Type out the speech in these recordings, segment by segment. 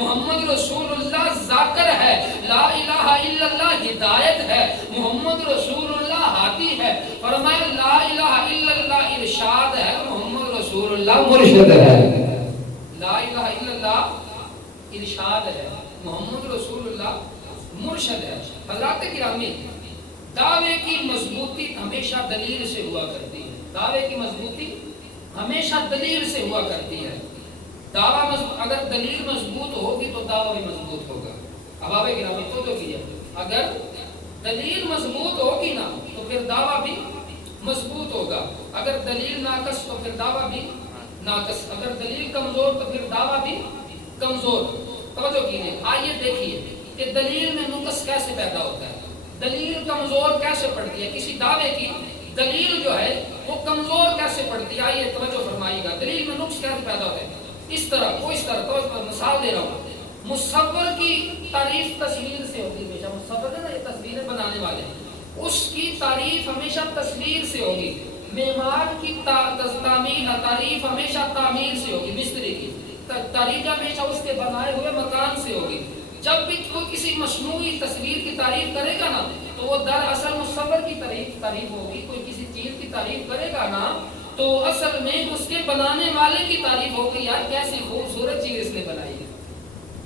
محمد رسول اللہ ذاکر ہے، لا الہ الا اللہ ہدایت ہے، محمد رسول اللہ ہادی ہے، فرمایا لا الہ الا اللہ ارشاد ہے، محمد رسول اللہ مرشد ہے۔ لا الہ الا اللہ ارشاد ہے، محمد رسول اللہ مرشد ہے۔ حضرات گرامی، دعوے کی مضبوطی ہمیشہ دلیل سے ہوا کرتی ہے، دعوے کی مضبوطی ہمیشہ دلیل سے ہوا کرتی ہے۔ دعویٰ اگر دلیل مضبوط ہوگی تو دعویٰ بھی مضبوط ہوگا۔ اب آپ گرامی تو جو کیجیے، اگر دلیل مضبوط ہوگی نا تو پھر دعویٰ بھی مضبوط ہوگا، اگر دلیل ناقص تو پھر دعویٰ بھی ناقص، اگر دلیل کمزور تو پھر دعویٰ بھی کمزور۔ توجہ کیجیے، آئیے دیکھیے کہ دلیل میں نقص کیسے پیدا ہوتا ہے، دلیل کمزور کیسے پڑتی ہے، کسی دعوے کی دلیل جو ہے وہ کمزور کیسے پڑتی ہے۔ آئیے توجہ فرمائیے گا، دلیل میں نقص کیسے پیدا ہوتا ہے۔ اس طرح تو مثال دے رہا ہوں، مصور کی تعریف تصویر سے ہوگی، ہمیشہ مصور ہے نا، یہ تصویریں بنانے والے، اس کی تعریف ہمیشہ تصویر سے ہوگی۔ معمار کی تعریف ہمیشہ تعمیر سے ہوگی، مستری کی تعریف ہمیشہ اس کے بنائے ہوئے مکان سے ہوگی۔ جب بھی کوئی کسی مصنوعی تصویر کی تعریف کرے گا نا تو وہ دراصل مصور کی تعریف ہوگی۔ کوئی کسی چیز کی تعریف کرے گا نا تو اصل میں اس کے بنانے والے کی تعریف ہوگی، یار کیسی خوبصورت چیز اس نے بنائی ہے،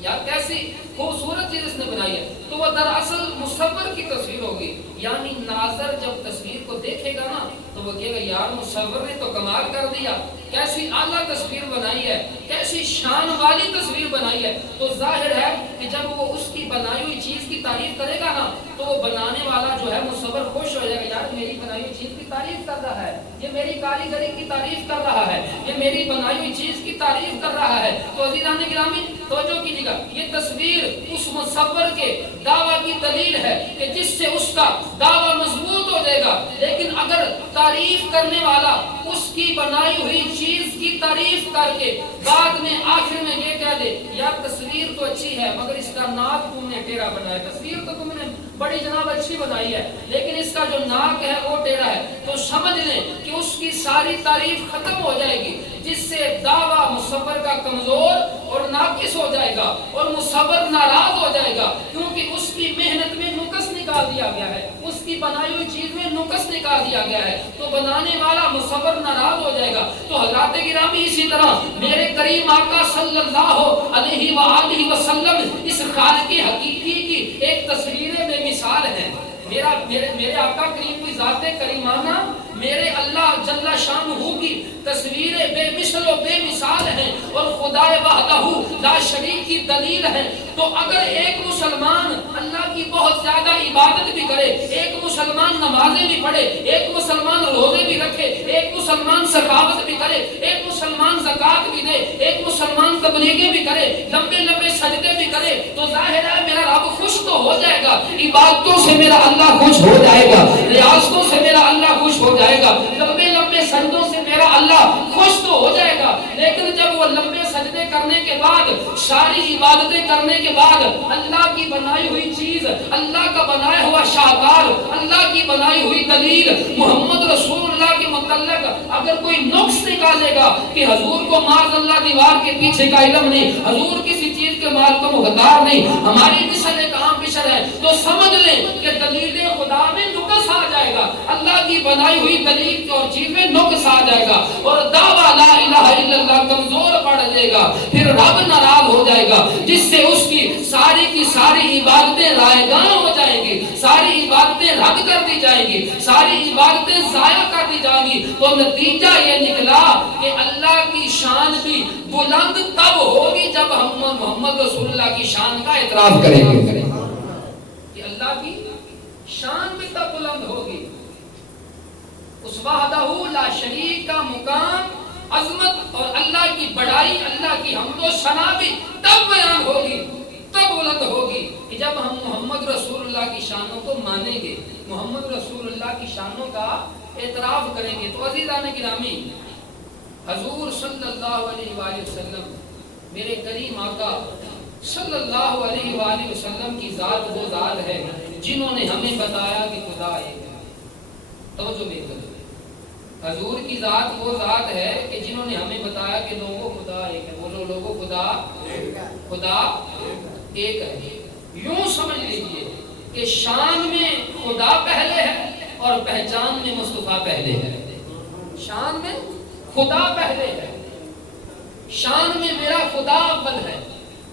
یار کیسی خوبصورت چیز اس نے بنائی ہے، تو وہ دراصل مصور کی تصویر ہوگی۔ یعنی ناظر جب تصویر کو دیکھے گا نا تو وہ کہے گا یار مصور نے تو کمال کر دیا، کیسی اعلیٰ تصویر بنائی ہے، کیسی شان والی تصویر بنائی ہے۔ تو ظاہر ہے کہ جب وہ اس کی بنائی ہوئی چیز کی تعریف کرے گا نا تو وہ بنانے والا جو ہے مصور خوش ہو جائے گا، یار میری بنائی ہوئی چیز کی تعریف کر رہا ہے، یہ میری کاریگری کی تعریف کر رہا ہے، یہ میری بنائی ہوئی چیز کی تعریف کر رہا ہے۔ تو عزیزان گرامی توجہ کیجیے گا، یہ تصویر اس مصور کے دعویٰ کی دلیل ہے کہ جس سے اس کا دعویٰ مضبوط ہو جائے گا۔ لیکن اگر تعریف کرنے والا اس کی بنائی ہوئی چیز کی تعریف کر کے بعد میں آخر میں یہ کہہ دے یار تصویر تو اچھی ہے مگر اس کا ناک تم نے ٹیڑھا بنایا، تصویر تو تم نے بڑی جناب اچھی بنائی ہے لیکن اس کا جو ناک ہے وہ ٹیڑھا ہے، تو سمجھ لیں کہ اس کی ساری تعریف ختم ہو جائے گی، جس سے دعویٰ مصور کا کمزور اور ناقص ہو جائے گا اور مصور ناراض ہو جائے گا، کیونکہ اس کی محنت میں نقص نکال دیا گیا ہے، اس کی بنائی ہوئی چیز میں نقص نکال دیا گیا ہے، تو بنانے والا مصور ناراض ہو جائے گا۔ تو حضرات گرامی اسی طرح میرے کریم آقا صلی اللہ علیہ وآلہ وسلم اس خالق حقیقی کی ایک تصویر بے مثال ہے۔ میرے آقا کریم کی ذات کریمانہ میرے اللہ جل شانہ کی تصویریں بے مثل و بے مثال ہیں اور خدا وحدہ لا شریک کی دلیل ہے۔ تو اگر ایک مسلمان اللہ کی بہت زیادہ عبادت بھی کرے، ایک مسلمان نمازیں بھی پڑھے، ایک مسلمان روزے بھی رکھے، ایک مسلمان سخاوت بھی کرے، ایک مسلمان زکوٰۃ بھی دے، ایک مسلمان تبلیغیں بھی کرے، لمبے لمبے سجدے بھی کرے، تو ظاہر ہے میرا رب خوش تو ہو جائے گا، عبادتوں سے میرا اللہ خوش ہو جائے گا، ریاضتوں سے میرا اللہ خوش ہو جائے گا، لمبے لمبے سجدوں سے میرا اللہ خوش تو ہو جائے گا۔ لیکن جب وہ لمبے سجدے کرنے کے بعد، ساری عبادتیں کرنے کے بعد اللہ کی بنائی ہوئی چیز، اللہ کا بنایا ہوا شاہکار، اللہ کی بنائی ہوئی دلیل محمد رسول اللہ کے متعلق اگر کوئی نقص نکالے گا کہ حضور کو معاذ اللہ دیوار کے پیچھے کا علم نہیں، حضور کسی چیز کے مال کا مقدار نہیں، ہماری مثل ایک عام بشر ہے، تو سمجھ لیں کہ دلیل خدا میں نقص آ جائے گا، اللہ کی بنائی ہوئی دلیل اور چیز میں نقص آ جائے گا اور دعویٰ لا الہ الا اللہ کمزور پڑ جائے گا، پھر رب ناراض ہو جائے گا، جس سے اس کی ساری عبادتیں رائگاں ہو جائیں گی، ساری عبادتیں رد کر دی جائیں گی، ساری عبادتیں ضائع کر دی جائیں گی۔ تو نتیجہ یہ نکلا کہ اللہ کی شان بھی بلند تب ہوگی جب ہم محمد رسول اللہ کی شان کا اعتراف کریں گے، کہ اللہ کی شان بھی تب بلند ہوگی، اس وحدہ لا شریک کا مقام، عظمت اور اللہ کی بڑائی، اللہ کی حمد و ثنا بھی تب بیان ہوگی، تب بلند ہوگی کہ جب ہم محمد رسول اللہ کی شانوں کو مانیں گے، محمد رسول اللہ کی شانوں کا اعتراف کریں گے۔ تو عزیزان گرامی، حضور صلی اللہ علیہ وآلہ وسلم میرے کریم آقا صلی اللہ علیہ وآلہ وسلم کی ذات وہ ذات ہے جنہوں نے ہمیں بتایا کہ خدا ایک ہے۔ توجہ میری طرف، حضور کی ذات وہ ذات ہے کہ جنہوں نے ہمیں بتایا کہ لوگوں خدا ایک ہے، بولو لوگوں خدا خدا ایک ہے. یوں سمجھ لیجئے کہ شان میں خدا پہلے ہے اور پہچان میں مصطفیٰ پہلے ہے. شان میں خدا پہلے ہے، شان میں میرا خدا اول ہے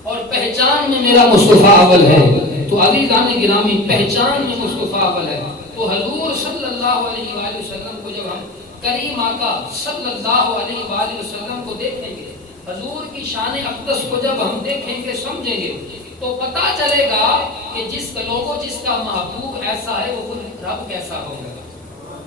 اور پہچان میں میرا مصطفیٰ اول ہے. تو عزیزان گرامی پہچان میں مصطفیٰ اول ہے. تو حضور صلی اللہ علیہ وآلہ وسلم کو جب ہم کریم آقا صلی اللہ علیہ وآلہ وسلم کو دیکھیں گے، حضور کی شان اقدس کو جب ہم دیکھیں گے سمجھیں گے تو پتا چلے گا کہ جس کا محبوب ایسا ہے وہ خود رب کیسا ہوگا.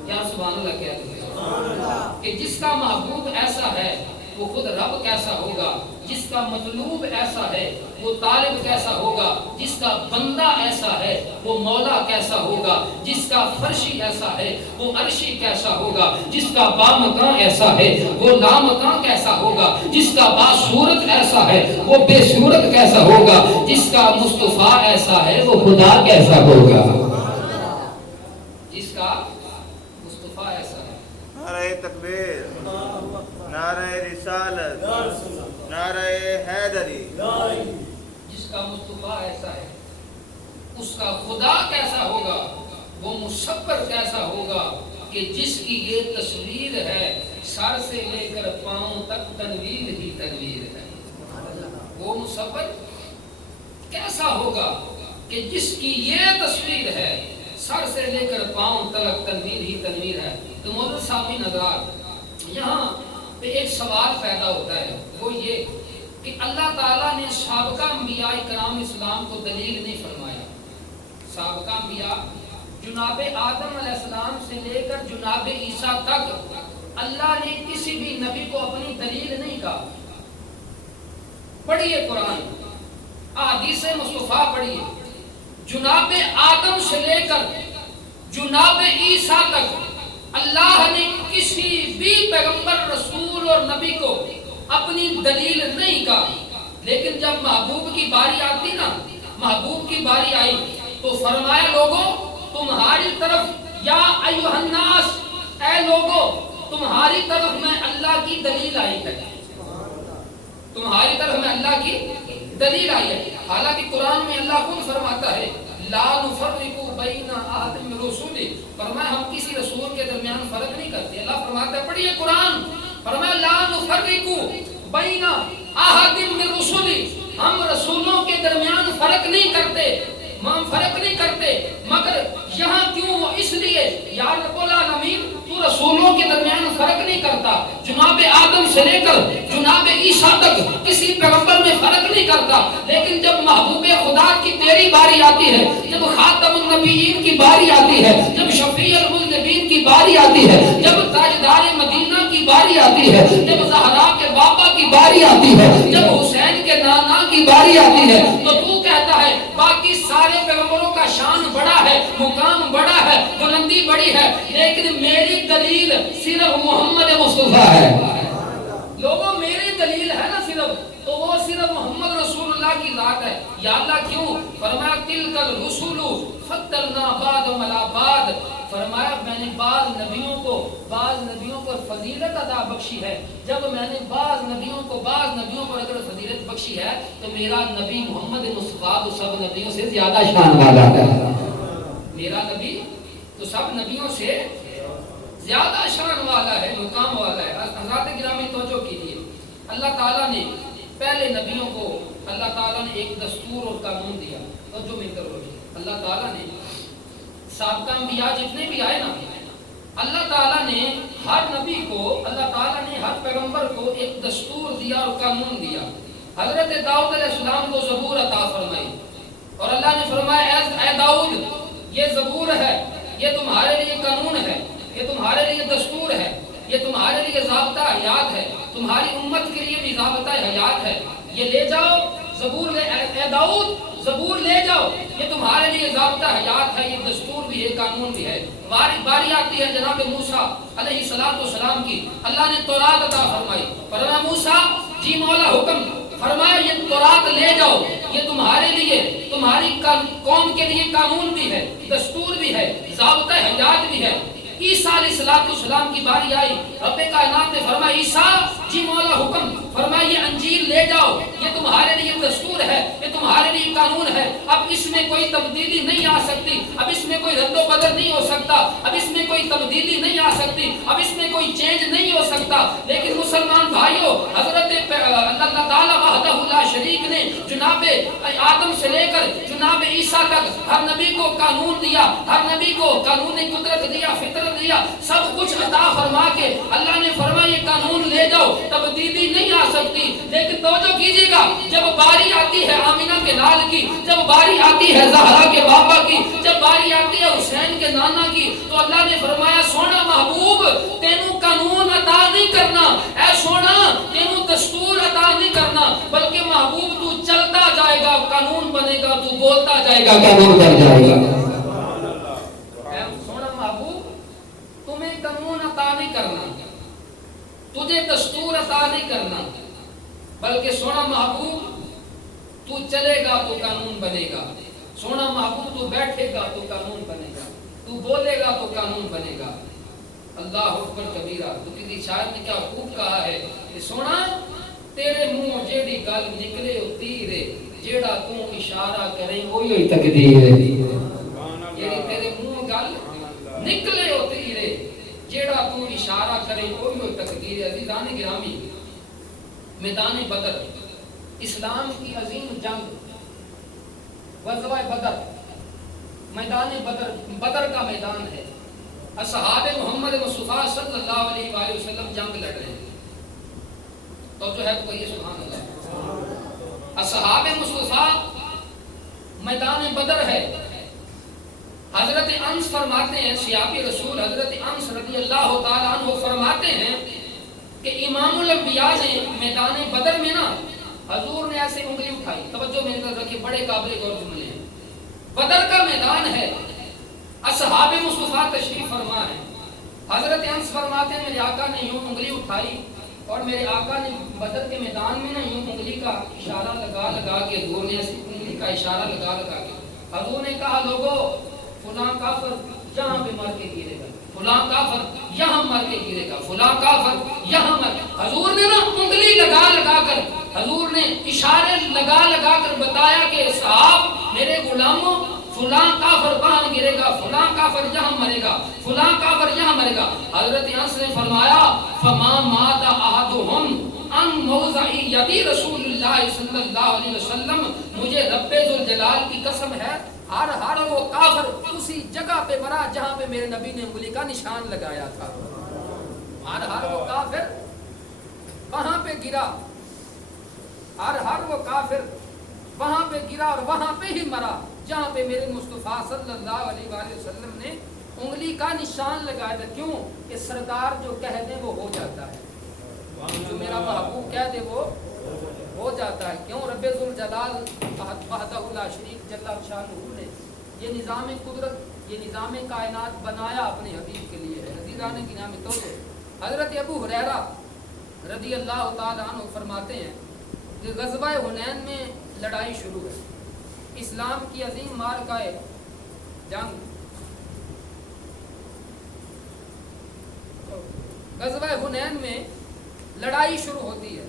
کیا سبحان اللہ کہتے ہیں کہ جس کا محبوب ایسا ہے وہ خود رب کیسا ہوگا، جس کا مطلوب ایسا ہے وہ طالب کیسا ہوگا، جس کا بندہ ایسا ہے وہ مولا کیسا ہوگا، جس کا فرشی ایسا ہے وہ عرشی کیسا ہوگا، جس کا بامکاں ایسا ہے وہ لامکاں کیسا ہوگا، جس کا باصورت ایسا ہے وہ بے صورت کیسا ہوگا، جس کا مصطفیٰ ایسا ہے وہ خدا کیسا ہوگا. جس کا مصطفیٰ ایسا ہے. نعرہ تکبیر، نعرہ رسالت، نعرہ حیدری. جس کا مصطفیٰ ایسا ہے اس کا خدا کیسا ہوگا، وہ مصور کیسا ہوگا کہ جس کی یہ تصویر ہے سر سے لے کر پاؤں تک تنویر ہی تنویر ہے. وہ مصور کیسا ہوگا کہ جس کی یہ تصویر ہے سر سے لے کر پاؤں تک تنویر ہی تنویر ہے. تو مولانا صاحب نظرات یہاں پہ ایک سوال پیدا ہوتا ہے، وہ یہ کہ اللہ تعالیٰ نے سابقہ انبیاء کرام اسلام کو دلیل نہیں فرمایا. سابقہ انبیاء جناب آدم علیہ السلام سے لے کر جناب عیسیٰ تک اللہ نے کسی بھی نبی کو اپنی دلیل نہیں کہا. پڑھیے قرآن، احادیث مصطفیٰ پڑھیے. جناب آدم سے لے کر جناب عیسیٰ تک اللہ نے کسی بھی پیغمبر رسول اور نبی کو اپنی دلیل نہیں کہا. لیکن جب محبوب کی باری آتی نا، محبوب کی باری آئی تو فرمایا لوگوں تمہاری طرف یا ایھا الناس، اے لوگوں تمہاری طرف میں اللہ کی دلیل آئی ہے. تمہاری طرف میں اللہ کی دلیل آئی ہے. حالانکہ قرآن میں اللہ خود فرماتا ہے لا نفرق بین احد من رسولہ، فرمایا ہم کسی رسول کے درمیان فرق نہیں کرتے. اللہ فرماتا ہے پڑھیے قرآن، فرمایا لا نفرق بین احد من رسولہ، ہم رسولوں کے درمیان فرق نہیں کرتے، ہم فرق نہیں کرتے. مگر یہاں کیوں؟ اس لیے یا رب العالمین تو رسولوں کے درمیان فرق نہیں کرتا. جناب آدم سے لے کر جناب عیسیٰ تک کسی پیغمبر میں فرق نہیں کرتا. لیکن جب محبوب خدا کی تیری باری آتی ہے، جب خاتم النبیین کی باری آتی ہے، جب شفیع المذنبین کی باری آتی ہے، جب تاجدار مدینہ کی باری آتی ہے، جب زہرا کے بابا کی باری آتی ہے، جب حسین کے نانا کی باری آتی ہے، تو کہتا ہے باقی سارے پیغمبروں کا شان بڑا ہے، مقام بڑا ہے، بلندی بڑی ہے، لیکن میری دلیل صرف محمد مصطفیٰ ہے. لوگوں میری دلیل ہے نا صرف، تو وہ صرف محمد رسول اللہ کی ذات ہے. یا اللہ کیوں؟ فرمایا تلک الرسل فضلنا بعضهم علی بعض، فرمایا میں نے بعض نبیوں کو فضیلت عطا بخشی ہے. جب میں نے بعض نبیوں کو اگر فضیلت بخشی ہے تو میرا نبی محمد مصطفیٰ تو سب نبیوں سے زیادہ شان والا ہے. میرا نبی تو سب نبیوں سے زیادہ شان والا ہے، مقام والا ہے. حضرات گرامی توجہ کیجیے، اللہ تعالیٰ نے پہلے نبیوں کو اللہ تعالیٰ نے ایک دستور اور قانون دیا. توجہ مل کر ہوگی، اللہ تعالیٰ نے سابقہ انبیاء جتنے بھی آئے نا، اللہ تعالیٰ نے ہر نبی کو، اللہ تعالیٰ نے ہر پیغمبر کو ایک دستور دیا اور قانون دیا. حضرت داؤد علیہ السلام کو زبور عطا فرمائی اور اللہ نے فرمایا اے داؤد یہ زبور ہے، یہ تمہارے لیے قانون ہے، یہ تمہارے لیے دستور ہے، یہ تمہارے لیے ضابطہ حیات ہے، تمہاری امت کے لیے بھی ضابطہ حیات ہے. یہ لے جاؤ زبور لے، اے داؤد زبور لے جاؤ، یہ تمہارے لیے ضابطہ حیات ہے، یہ دستور بھی ہے، قانون بھی ہے. باری آتی ہے جناب موسیٰ علیہ السلام کی، اللہ نے تورات عطا فرمائی. فرمایا موسیٰ جی مولا حکم، فرمایا یہ تورات لے جاؤ، یہ تمہارے لیے، تمہاری قوم کے لیے قانون بھی ہے، دستور بھی ہے، ضابطہ حیات بھی ہے. عیسیٰ علیہ السلام کی باری آئی، رب کائنات نے فرمایا عیسیٰ جی مولا حکم فرمایا یہ انجیل لے جاؤ، یہ تمہارے لیے دستور ہے، یہ تمہارے لیے قانون ہے، اب اس میں کوئی تبدیلی نہیں آ سکتی، اب اس میں کوئی رد و بدل نہیں ہو سکتا، اب اس میں کوئی تبدیلی نہیں آ سکتی، اب اس میں کوئی چینج نہیں ہو سکتا۔ لیکن مسلمان بھائیوں، حضرت اللہ تعالیٰ وحدہ لا شریک نے جناب آدم سے لے کر جناب عیسیٰ تک ہر نبی کو قانون دیا، ہر نبی کو قانون قدرت دیا، فطرت دیا، سب کچھ عطا فرما کے اللہ نے فرمایا یہ قانون لے جاؤ، تبدیلی نہیں آ سکتی۔ لیکن توجہ کیجیے گا، جب باری آتی ہے آمینہ کے لال کی، جب باری آتی ہے زہرا کے بابا کی، جب باری آتی ہے حسین کے نانا کی، تو اللہ نے فرمایا سونا محبوب تینوں قانون عطا نہیں کرنا، اے سونا تینوں دستور عطا نہیں کرنا، بلکہ محبوب تو چلتا جائے گا قانون بنے گا، تو بولتا جائے گا قانون بن جائے گا۔ سونا محبوب تمہیں قانون عطا نہیں کرنا، تجھے دستور عطا نہیں کرنا، بلکہ سونا محبوب تو چلے گا تو قانون بنے گا، سونا محبوب تو بیٹھے گا تو قانون بنے گا، تو بولے گا تو قانون بنے گا۔ اللہ اکبر کبیرہ۔ تو کسی شاعر نے کیا خوب کہا ہے کہ سونا تیرے منہ جیڑی گل نکلے او تیرے، جیڑا تو اشارہ کرے وہی تقدیر ہے، جیڑی تیرے منہ گل نکلے او تیرے، جیڑا تو اشارہ کرے وہی تقدیر ہے۔ عزیزان گرامی، میدان بدر، اسلام کی عظیم جنگ، غزوہ بدر، میدان بدر، بدر کا میدان ہے۔ اصحاب محمد مصطفیٰ صلی اللہ علیہ وآلہ وسلم جنگ لڑ رہے ہیں، تو جو ہے تو یہ سبحان اللہ، اصحاب مصطفیٰ میدان بدر ہے۔ حضرت انس فرماتے ہیں، صحابی رسول حضرت انس رضی اللہ تعالیٰ عنہ فرماتے ہیں کہ امام الانبیاء نے میدان بدر میں نا حضور نے ایسے انگلی اٹھائی، توجہ میری طرف رکھیں، بڑے قابل غور جملے ہیں۔ بدر کا میدان ہے، اصحاب مصطفیٰ تشریف فرما ہے، حضرت انس فرماتے ہیں میرے آقا نے یوں انگلی اٹھائی اور میرے آقا نے بدر کے میدان میں نا یوں انگلی کا اشارہ لگا لگا کے، حضور نے ایسی انگلی کا اشارہ لگا لگا کے حضور نے کہا لوگو فلاں کافر یہاں پہ مر کے گرے گا، فلاں کافر یہاں مر کے گرے گا، فلاں کافر یہاں مر۔ حضور نے نا انگلی لگا لگا کر، حضور نے اشارے لگا لگا کر بتایا کہ صاحب میرے غلاموں فلاں کافر وہاں گرے گا، فلاں کافر یہاں مرے گا، فلاں کافر یہاں مرے گا۔ حضرت انس نے فرمایا فما مات احدهم ان موضع یدی رسول اللہ صلی اللہ علیہ وسلم، مجھے رب ذوالجلال کی قسم ہے ہر وہ کافر اسی جگہ پہ مرا جہاں پہ میرے نبی نے انگلی کا نشان لگایا تھا، ہر وہ کافر وہاں پہ گرا، ہر وہ کافر وہاں پہ گرا اور وہاں پہ ہی مرا جہاں پہ میرے مصطفیٰ صلی اللہ علیہ وآلہ وسلم نے انگلی کا نشان لگایا تھا۔ کیوں کہ سردار جو کہہ دے وہ ہو جاتا ہے، جو میرا محبوب کہہ دے وہ ہو جاتا ہے۔ کیوں رب ذوالجلال وحدہ لا شریک جل شانہ نے یہ نظام قدرت، یہ نظام کائنات بنایا اپنے حبیب کے لیے ہے۔ عزیزان گرامی، تو حضرت ابو ہریرہ رضی اللہ تعالیٰ عنہ فرماتے ہیں کہ غزوہ حنین میں لڑائی شروع ہے، اسلام کی عظیم معرکہ جنگ، غزوہ حنین میں لڑائی شروع ہوتی ہے۔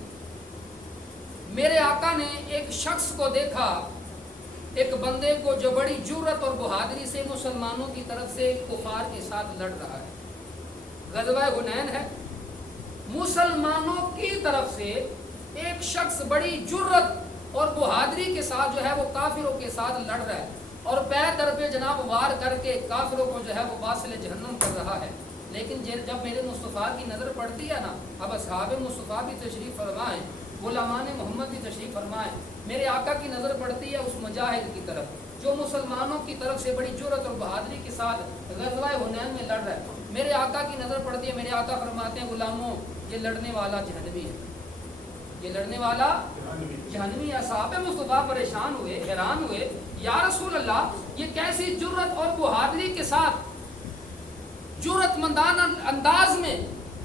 میرے آقا نے ایک شخص کو دیکھا، ایک بندے کو جو بڑی جرأت اور بہادری سے مسلمانوں کی طرف سے کفار کے ساتھ لڑ رہا ہے۔ غزوہ حنین ہے، مسلمانوں کی طرف سے ایک شخص بڑی جرأت اور بہادری کے ساتھ جو ہے وہ کافروں کے ساتھ لڑ رہا ہے اور پے در پہ جناب وار کر کے کافروں کو جو ہے وہ واصل جہنم کر رہا ہے۔ لیکن جب میرے مصطفیٰ کی نظر پڑتی ہے نا، اب اصحاب مصطفیٰ بھی تشریف فرمائیں، غلامان محمد بھی تشریف فرمائیں، میرے آقا کی نظر پڑتی ہے اس مجاہد کی طرف جو مسلمانوں کی طرف سے بڑی جرأت اور بہادری کے ساتھ غزوہ حنین میں لڑ رہا ہے۔ میرے آقا کی نظر پڑتی ہے، میرے آقا فرماتے ہیں غلاموں یہ لڑنے والا جہنمی ہے، یہ لڑنے والا جہنمی ہے۔ اصحاب مصطفیٰ پریشان ہوئے، حیران ہوئے، یا رسول اللہ یہ کیسی جرأت اور بہادری کے ساتھ، جرأت مندانہ انداز میں،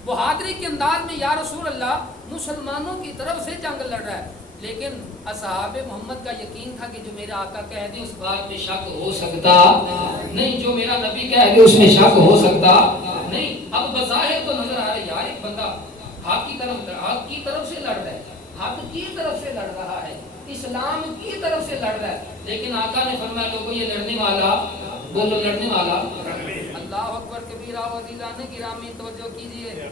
بہادری کے انداز میں یا رسول اللہ مسلمانوں کی طرف سے جنگ لڑ رہا ہے۔ لیکن اصحاب محمد کا یقین تھا کہ جو میرا آقا کہہ دے اس بات میں شک ہو سکتا نہیں، جو میرا نبی کہہ دے اس میں شک ہو سکتا نہیں، اب بظاہر تو نظر آ رہا ہے یار ایک بندہ حق کی طرف سے لڑ رہا ہے، حق کی طرف سے لڑ رہا ہے، اسلام کی طرف سے لڑ رہا ہے، لیکن آقا نے فرمایا لوگوں یہ لڑنے والا، بولو لڑنے والا، اللہ اکبر کبیرہ و عزیزان گرامی توجہ کیجئے،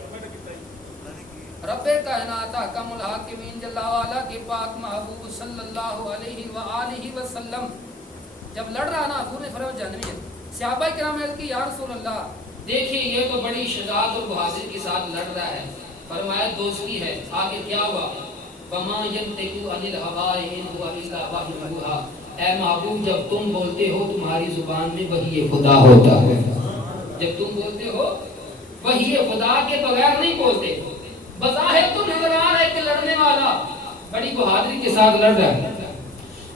رب کائنات حکم الحاکمین جل وعلا کے پاک محبوب صلی اللہ علیہ وآلہ وسلم جب لڑ رہا نا، حضور نے فرمایا جہنمی ہے۔ صحابہ کرام نے کہ یا رسول اللہ دیکھیے یہ تو بڑی شجاعت اور بہادری کے ساتھ لڑ رہا ہے، فرمایا دوستی ہے، آگے کیا ہوا؟ وما ينطق عن الهوى ان هو الا وحی یوحی، اے محبوب جب تم بولتے ہو تمہاری زبان میں وحی خدا ہوتا ہے، جب تم بولتے ہو وحی خدا کے بغیر نہیں بولتے۔ بظاہر تو نظر آ رہا ہے کہ لڑنے والا بڑی بہادری کے ساتھ لڑ رہا ہے۔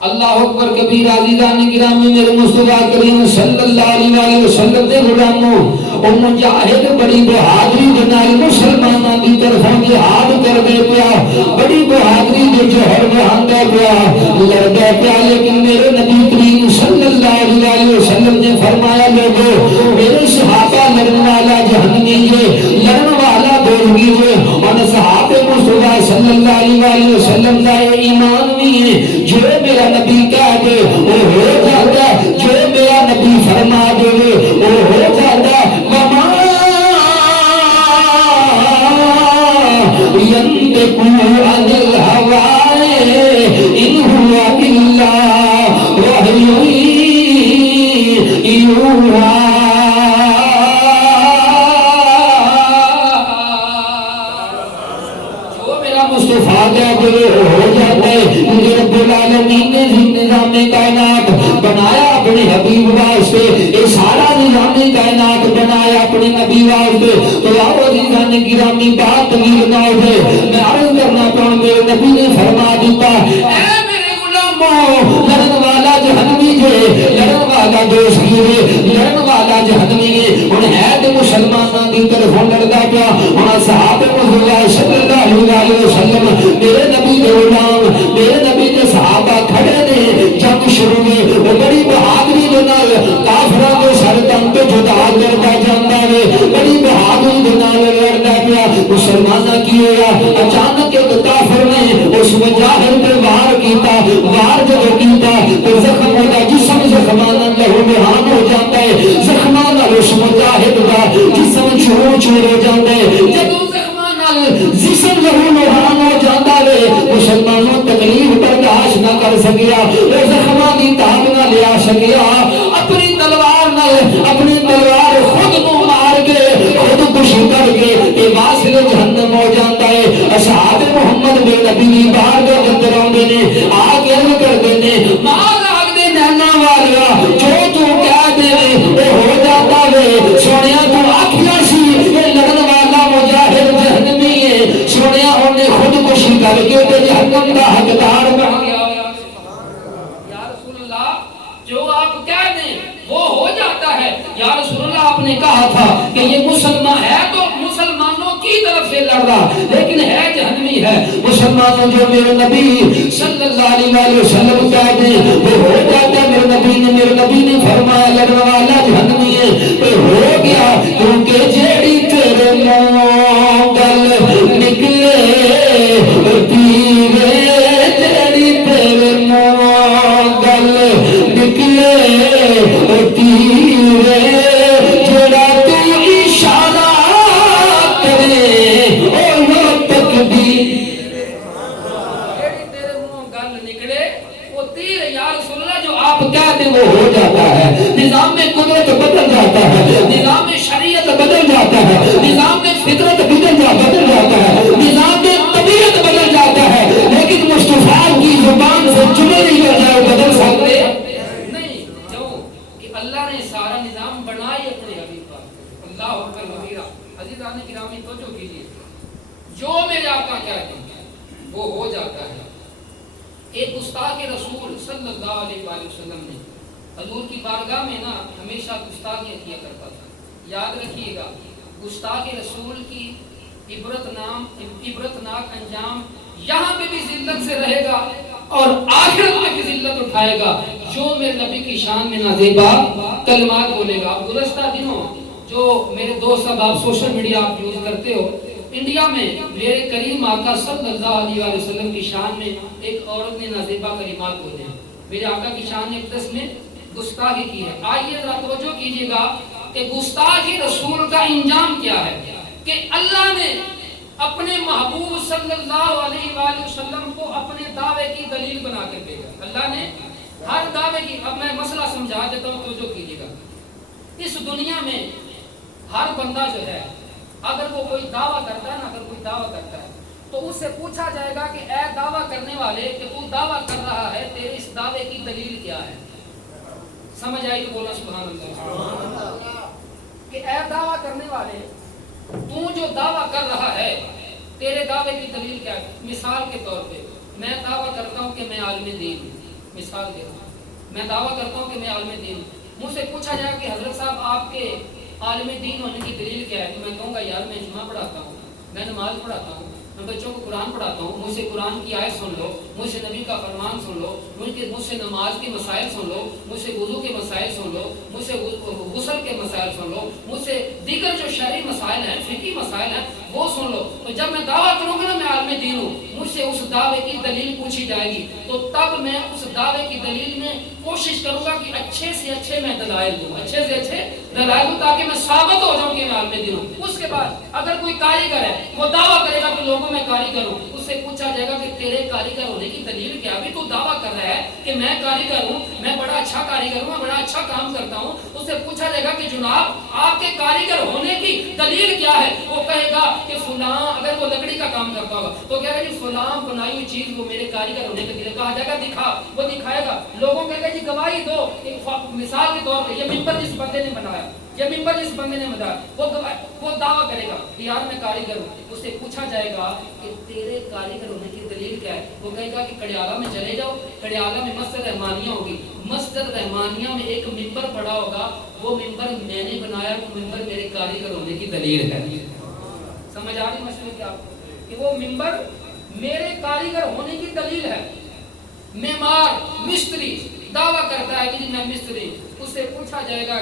اللہ اکبر کبیر عزیزان گرامی میرے مصطفیٰ کریم صلی اللہ علیہ وسلم دے غلاموں او مجاہد بڑی بہادری دے نال مسلماناں دی طرفوں جہاد کردے پیا، بڑی بہادری دے جوہر بہاندا پیا، لڑدا پیا، لیکن میرے نبی کریم صلی اللہ علیہ وسلم نے فرمایا لوگو میرے صحابہ لڑن والا جہنمی ہے، لڑن والا دوزخی ہے، اور صحابہ مصطفیٰ صلی اللہ علیہ وسلم دا ایمان بھی ہے، جو میرا نبی کہہ دے وہ ہو جاتا، جو میرا نبی فرما دے وہ ہو جاتا۔ وما ينطق عن الهوى إن هو إلا وحي يوحى۔ مصطفیٰ کا جو ہو جاتا ہے، مجھے رب العالمین نے نظام کائنات بنایا اپنے حبیب واسطے، یہ سارا نظام کائنات بنایا اپنے نبی واسطے، تو آؤ عزیزان گرامی بات طویل نہ ہو جائے، میں عرض کرنا پاؤں میرے نبی نے فرما دیتا اے میرے غلاموں لڑن والا جہنمی ہے، لڑن والا دوزخی ہے، لڑن والا جہنمی ہے، ہن ہے تے مسلماناں دی طرفوں لڑدا پیا، ہن صحابہ مصطفیٰ صلی اللہ علیہ وسلم میرے نبی دے غلام، میرے نبی دے صحابہ کھڑے نے، جنگ شروع ہے، وہ بڑی بہادری دے نال کافراں دے سر تن تے جدا کردا جاندا ہے، بڑی بہادری دے نال لڑدا پیا۔ مسلماناں کی ہویا اچانک ایک کافر نے اس مجاہد تے وار کیتا، وار جدوں کیتا تے زخم ہوتا، جسم زخماں نال لہو بہان ہو جاتا ہے، زخماں نال اس مجاہد دا جسم چور چور ہو جاتا ہے، جدوں زخماں نال جسم لہو بہان ہو جاتا ہے، مسلمانوں تکلیف برداشت نہ کر سکیا، وہ زخماں دی تاب نہ لیا سکیا، اپنی تلوار نال اپنی تلوار خود کو مار کے خود کشی کر کے یہ واصل جہنم ہو جاتا ہے۔ اصحاب محمد بن نبی باہر دے اندر آندے نے، آ کے عرض کردے نے ماں آگ دے نانا والیا جو تو کہہ دے وہ ہو جاتا ہے، سونیا تو آکھیا سی یہ لڑن والا مجاہد جہنمی ہے، سونیا انہیں خود کشی کر کے تے جہنم دا حقدار بن گیا۔ یا رسول اللہ جو آپ کہہ دیں وہ ہو جاتا ہے۔ یا رسول اللہ آپ نے کہا تھا کہ یہ مسلمان ہے تو مسلمانوں کی طرف سے لڑ رہا لیکن ہے جہنمی ہے، مسلمانوں جو میرے نبی صلی اللہ علیہ وسلم کہہ دیں وہ ہو جاتا ہے۔ میرے نبی نے فرمایا لڑنے والا جہنمی ہے، تو ہو گیا کیونکہ جیڑی تیرے منہ گل نکلے تیرے، جیڑی تیرے منہ گل نکلے تیرے، جڑا تو اشارہ کرے وہ تکبیر، جیڑی تیرے منہ گل نکلے وہ تیر۔ یا رسول اللہ جو آپ کہہ دیں وہ ہو جاتا ہے، نظام میں قدرت بدل جاتا ہے، نظام میں شریعت بدل جاتا ہے، نظام میں فطرت بدل جاتا ہے، نظام میں طبیعت بدل جاتا ہے، لیکن مصطفیٰ کی زبان سے جملے نہیں جائے بدل سکتے نہیں، کیوں کہ اللہ نے سارا نظام بنائی اپنے حبیب پر۔ اللہ اکبر کبیرہ عزیزان گرامی توجہ کیجیے، جو میرے آقا کہتے ہیں وہ ہو جاتا ہے۔ ایک گستاخ رسول صلی اللہ علیہ وآلہ وسلم نے حضور کی بارگاہ میں نا ہمیشہ گستاخیاں کیا کرتا تھا۔ یاد رکھیے گا گستاخ رسول کی عبرتناک انجام یہاں پہ بھی ذلت سے رہے گا اور آخرت میں بھی ذلت اٹھائے گا۔ جو میرے نبی کی شان میں نازیبا کلمات بولے گا، گزشتہ دنوں جو میرے دوست اب آپ سوشل میڈیا آپ یوز کرتے ہو، انڈیا میں میرے کریم آقا صلی اللہ علیہ وسلم کی شان میں ایک عورت نے نازیبہ کلمات بولے ہیں. میرے آقا کی شان اقدس میں گستاخی کی ہے. آئیے ذرا توجہ کیجیے گا کہ گستاخی رسول کا انجام کیا ہے کہ اللہ نے اپنے محبوب صلی اللہ علیہ وآلہ وسلم کو اپنے دعوے کی دلیل بنا کر بھیجا. اللہ نے ہر دعوے کی، اب میں مسئلہ سمجھا دیتا ہوں توجہ کیجیے گا. اس دنیا میں ہر بندہ جو ہے اگر وہ کوئی دعویٰ کرتا ہے نا، اگر کوئی دعویٰ کرتا ہے تو اس سے پوچھا جائے گا کہ اے دعویٰ کرنے والے کہ تو دعویٰ کر رہا ہے، تیرے اس دعوے کی دلیل کیا ہے؟ سمجھ آئی تو بولا سبحان اللہ. کہ اے دعویٰ کرنے والے تو جو دعویٰ کر رہا ہے تیرے دعوے کی دلیل کیا ہے؟ مثال کے طور پہ میں دعویٰ کرتا ہوں کہ میں عالم دین ہوں. مثال کے طور میں دعویٰ کرتا ہوں کہ میں عالم دین ہوں. مجھ سے پوچھا جائے کہ حضرت صاحب آپ کے عالم دین ہونے کی دلیل کیا ہے؟ تو میں کہوں گا یار میں جمعہ پڑھاتا ہوں، میں نماز پڑھاتا ہوں، میں بچوں کو قرآن پڑھاتا ہوں. مجھ سے قرآن کی آیت سن لو، مجھ سے نبی کا فرمان سن لو، مجھ سے نماز کے مسائل سن لو، مجھ سے وضو کے مسائل سن لو، مجھ سے غسل کے مسائل سن لو، مجھ سے دیگر جو شرعی مسائل ہیں، فقہی مسائل ہیں وہ سن لو. تو جب میں دعویٰ کروں گا نا میں عالم دین ہوں، مجھ سے اس دعوے کی دلیل پوچھی جائے گی تو تب میں اس دعوے کی دلیل میں کوشش کروں گا کہ اچھے سے اچھے میں دلائل دوں، اچھے سے اچھے دلائل دوں تاکہ میں ثابت ہو جاؤں کہ میں عالم دین ہوں. اس کے بعد اگر کوئی کاریگر ہے وہ دعویٰ کرے گا کہ لوگوں میں کاریگر ہوں، اس سے پوچھا جائے گا کہ تیرے کاریگر ہونے کی دلیل کیا؟ ابھی تو دعویٰ کر رہا ہے کہ میں کاریگر ہوں، میں بڑا اچھا کاریگر ہوں، میں بڑا اچھا کام کرتا ہوں. اس سے پوچھا جائے گا کہ جناب آپ کے کاریگر ہونے کی دلیل کیا ہے؟ وہ کہے گا کہ فلاں، اگر وہ لکڑی کا کام کرتا ہوگا تو کہے گا جی فلاں بنائی ہوئی چیز وہ میرے کاریگر ہونے کی دلیل. کہا جائے گا دکھا، وہ دکھائے گا. لوگوں کہے گا جی گواہی دو. مثال کے طور پہ یہ ممبر جس بندے نے بنایا، یہ ممبر جس بندے نے بنایا وہ دعویٰ کرے گا کہ یار میں کاریگر ہوں. اس سے پوچھا جائے گا کہ تیرے کاریگر ہونے کی دلیل کیا ہے؟ وہ کہے گا کہ کڑیالہ میں چلے جاؤ، کڑیالہ میں مسجد رحمانیہ ہوگی، مسجد رحمانیہ میں ایک ممبر پڑا ہوگا، وہ ممبر میں نے بنایا، وہ ممبر میرے کاریگر ہونے کی دلیل ہے. سمجھ آ رہی مسئلے کیا کہ وہ ممبر میرے کاریگر ہونے کی دلیل ہے. معمار، مستری دعویٰ کرتا ہے کہ جی میں مستری. اس سے پوچھا جائے گا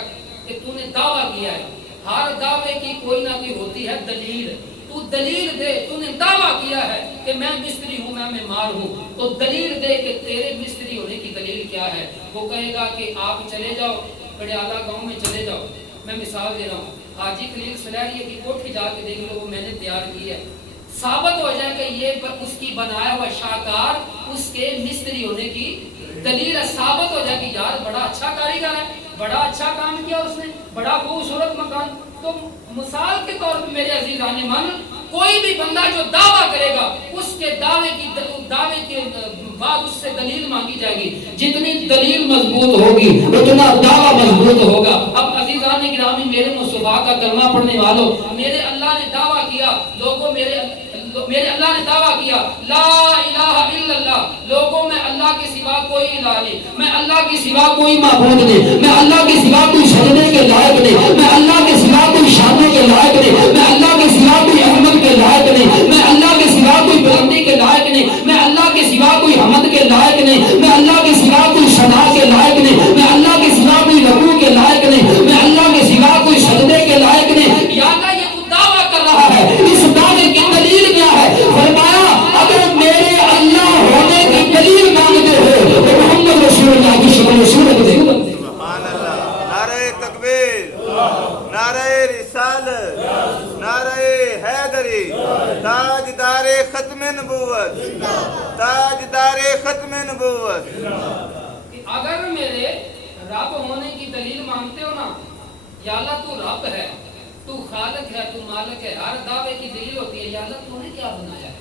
کہ تو نے دعویٰ کیا ہے، ہر دعوے کی کوئی نہ کوئی ہوتی ہے دلیل. تو دلیل دے، تو نے دعویٰ کیا ہے کہ میں مستری ہوں، میں معمار ہوں، تو دلیل دے کہ تیرے مستری ہونے کی دلیل کیا ہے. وہ کہے گا کہ آپ چلے جاؤ کڑیالہ گاؤں میں چلے جاؤ. میں مثال دے رہا ہوں، حاجی خلیل سلیریہ کی کوٹھی جا کے دیکھ لو، وہ میں نے تیار کی ہے. ثابت ہو جائے کہ یہ اس کی بنایا ہوا شاہکار اس کے مستری ہونے کی دلیل ہے. ثابت ہو جائے کہ یار بڑا اچھا کاریگر ہے، بڑا اچھا کام کیا اس نے، بڑا خوبصورت مکان. تو مثال کے طور پر میرے عزیزان من، کوئی بھی بندہ جو دعویٰ کرے گا اس کے دعوے کے بعد اس سے دلیل مانگی جائے گی. جتنی دلیل مضبوط ہوگی اتنا دعویٰ مضبوط ہوگا. اب عزیزان گرامی میرے مصطفیٰ کا کلمہ پڑھنے والوں، میرے اللہ نے دعویٰ کیا، لوگوں میرے اللہ نے دعویٰ کیا لا الہ الا اللہ. لوگوں میں اللہ کے سوا کوئی الہ نہیں، میں اللہ کے سوا کوئی معبود نہیں، میں اللہ کے سوا کوئی سجدے کے لائق نہیں، میں اللہ کے سوا کوئی شانے کے لائق نہیں، میں اللہ کے سوا کوئی احمد کے لائق نہیں، میں اللہ کے سوا کوئی بلندی کے لائق نہیں، میں اللہ کے سوا کوئی حمد کے لائق نہیں، میں اللہ کے سوا کوئی ثنا کے لائق نہیں، میں اللہ کے سوا کوئی رکوع کے لائق نہیں، میں اللہ کے سوا کوئی سجدے کے لائق نہیں. یا اللہ یہ تو دعویٰ کر رہا ہے، اس دعوے کی دلیل کیا ہے؟ فرمایا اگر میرے اللہ ہونے کی دلیل مانگتے ہو تو محمد رسول اللہ کی شکل و صورت دے. سبحان اللہ. نعرہ تکبیر، نعرہ رسالت، نعرہ حیدری. تاجدار ختم نبوت، تاجدار ختم نبوت. اگر میرے رب ہونے کی دلیل مانگتے ہو نا، یا اللہ تو رب ہے، تو خالق ہے، تو مالک ہے، ہر دعوے کی دلیل ہوتی ہے یا اللہ تو نے کیا بنایا ہے.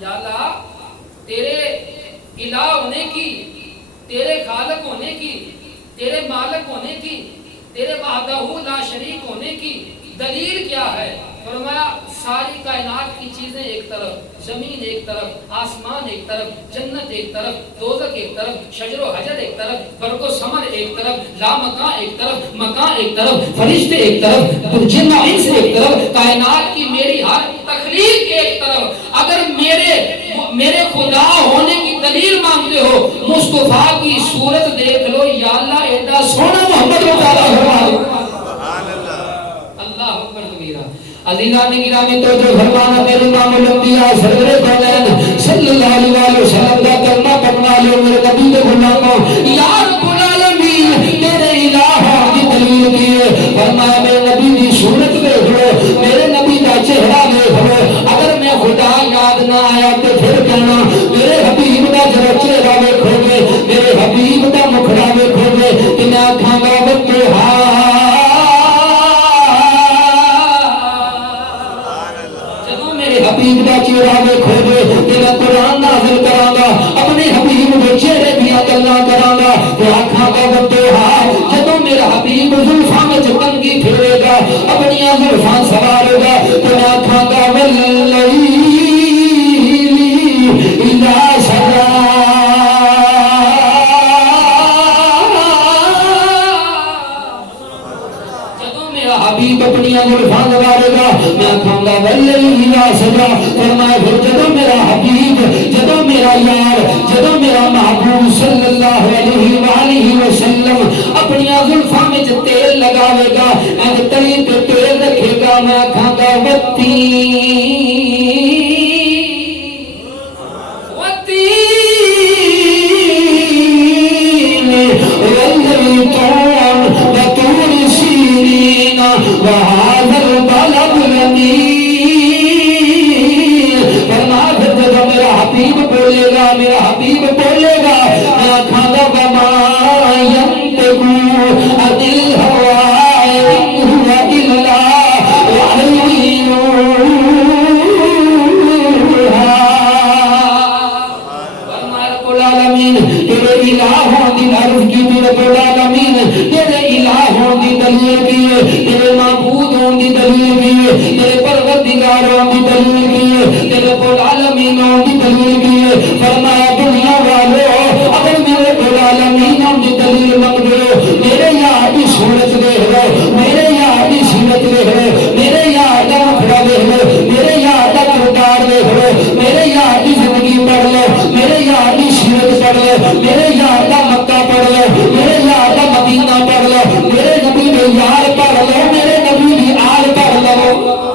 یا اللہ تیرے الہ ہونے کی، تیرے خالق ہونے کی، تیرے مالک ہونے کی، تیرے وحدہ لا شریک ہونے کی دلیل کیا ہے؟ فرمایا ساری کائنات کی چیزیں ایک طرف، زمین ایک طرف، آسمان ایک طرف، جنت ایک طرف، دوزخ ایک طرف، شجر و حجر ایک طرف، برگ و ثمر ایک طرف، لامکان ایک طرف، مکان ایک طرف، فرشتے ایک طرف، جن و انس ایک طرف، کائنات کی میری ہر تخلیق ایک طرف. اگر میرے خدا ہونے کی دلیل مانگتے ہو، مصطفیٰ کی صورت دیکھ لو. یا اللہ ایڈا سونا محمد عزیزان گرامی تو جو فرمانا میرے امام الانبیاء سرور کونین صلی اللہ علیہ وسلم کا کلمہ پڑھنا لے میرے نبی کے غلاموں یا رب العالمین میرے الہ کی دلیل کی فرمایا میرے نبی کی صورت دیکھ لو میرے نبی کا چہرہ دیکھ لو اگر میں خدا یاد نہ آیا تو پھر کہنا میرے حبیب کا ذرا چہرہ دیکھو گے میرے حبیب کا مکھڑا دیکھو گے کہ میں آنکھاں گا بتہا حبیب کا چہرہ دیکھو گے کہ میں قرآن نازل کراں گا اپنے حبیب کے چہرے دیا گلاں کراں گا کہ آنکھاں کا بتہا جدوں میرا حبیب زلفاں وچ کنگھی پھیرے گا اپنی زلفاں سوارے گا کہ میں آنکھاں کا واللیل اذا سجا حبیب اپنی زلفاں سوارے گا میں آنکھاں گا واللیل اذا سجا فرمایا پھر جدوں میرا حبیب جدوں میرا یار جدوں میرا محبوب صلی اللہ علیہ وآلہ وسلم اپنی زلفاں وچ تیل لگاوے گا اج تلی تے تیل رکھے گا میں آنکھاں گا وهذا البلد الأمين فرمایا پھر جب میرا حبیب بولے گا میرا حبیب بولے گا میں آنکھاں گا وما ينطق عن الهوى إن هو إلا وحي يوحى فرمایا رب العالمین تیرے الہ ہون دی عرض کی رب العالمین تیرے الہ ہون دی دلیل کی تیرے معبود ہون دی دلیل کی تیرے پروردگار ہون دی دلیل کی تیرے رب العالمین ہون دی دلیل کی فرمایا دنیا والو اگر میرے رب العالمین ہون دی دلیل مانگ دو میرے یار کی صورت دیکھ لو میرے یار کی سیرت دیکھ لو میرے یار کا مکھڑا دیکھ لو میرے یار کا کردار دیکھ لو میرے یار کی زندگی پڑھ لو میرے یار کی سیرت پڑھ لو میرے یار کا مکہ پڑھ لو میرے یار کا مدینہ پڑھ لو میرے نبی کے یار پڑھ لو میرے نبی کی آل پڑھ لو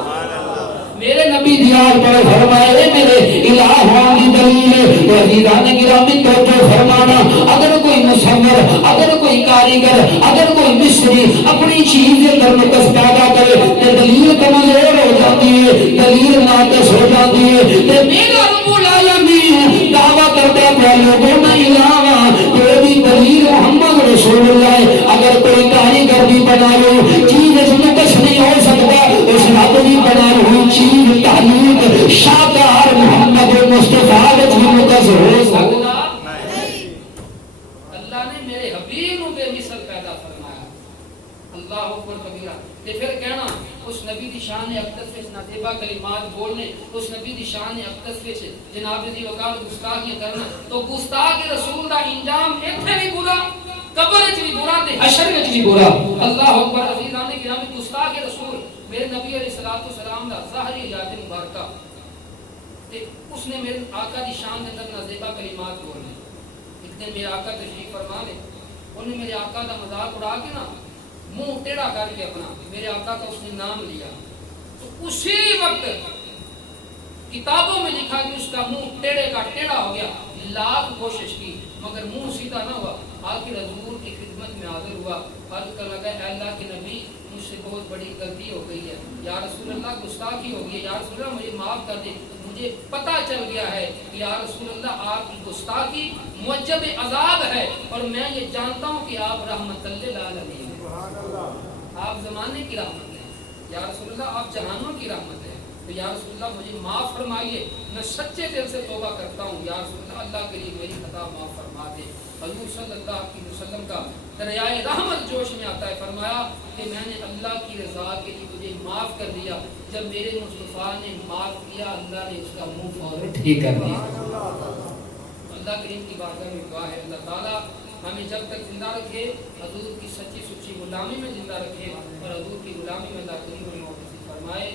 میرے نبی کی آل پڑھ فرمائے میرے الہ ہون کی دلیل عزیزان گرامی توجہ فرمانا اگر کوئی مصور اگر کوئی کاریگر اگر کوئی مصری اپنی چیز کے اندر نقص پیدا کرے تو دلیل کمزور ہو جاتی ہے دلیل ناقص ہو جاتی ہے تے میرا رب العالمین دعویٰ کرتا ہے لوگوں میں علاوہ کوئی بھی دلیل محمد رسول اللہ اگر کوئی کاریگر بھی بنائے چیز اس نقص نہیں ہو سکتا اس رب بھی بنائی ہوئی چیز تعلیم شاکار محمد مصطفیٰ بھی نقص ہو سکتا اللہ نے میرے حبیب بے مثل پیدا فرمایا اللہ اکبر کبیرہ تے پھر کہنا اس نبی دی شان اقدس وچ نازیبا کلمات بولنے اس نبی دی شان اقدس وچ جناب دی وقار گستاخیاں کرنا تو گستاخ رسول دا انجام ایتھے بھی برا قبر وچ بھی برا تے حشر وچ بھی برا اللہ اکبر عزیزان گرامی گستاخ رسول میرے نبی علیہ الصلوۃ والسلام دا ظاہری حیات مبارکہ تے اس نے میرے آقا دی شان دے اندر نازیبا کلمات بولنے ایک دن میرے آقا تشریف فرما لے انہوں نے میرے آقا دا مذاق اڑا کے نا منہ ٹیڑھا کر کے اپنا میرے آقا کا اس نے نام لیا تو اسی وقت کتابوں میں لکھا کہ اس کا منہ ٹیڑھے کا ٹیڑھا ہو گیا لاکھ کوشش کی مگر منہ سیدھا نہ ہوا آخر حضور کی خدمت میں حاضر ہوا عرض کر لگا اے اللہ کے نبی مجھ سے بہت بڑی غلطی ہو گئی ہے یا رسول اللہ گستاخی ہو گئی ہے یا رسول اللہ مجھے معاف کر دے مجھے پتہ چل گیا ہے کہ یا رسول اللہ آپ کی گستاخی موجب عذاب ہے اور میں یہ جانتا ہوں کہ آپ رحمت للعالمین آپ زمانے کی رحمت ہیں یا رسول اللہ آپ جہانوں کی رحمت ہیں تو یا رسول اللہ مجھے معاف فرمائیے میں سچے دل سے توبہ کرتا ہوں یا رسول اللہ اللہ کے لیے میری خطا معاف فرما دے حضور صلی اللہ علیہ وسلم کا دریائے رحمت جوش میں آتا ہے فرمایا کہ میں نے اللہ کی رضا کے لیے تجھے معاف کر دیا جب میرے مصطفیٰ نے معاف کیا اللہ نے اس کا منہ فوراً ٹھیک کر دیا اللہ کریم کی بارگاہ میں دعا ہے اللہ تعالیٰ ہمیں جب تک زندہ رکھے حضور کی سچی سچی غلامی میں زندہ رکھے اور حضور کی غلامی میں اللہ کریم ہمیں موت نصیب فرمائے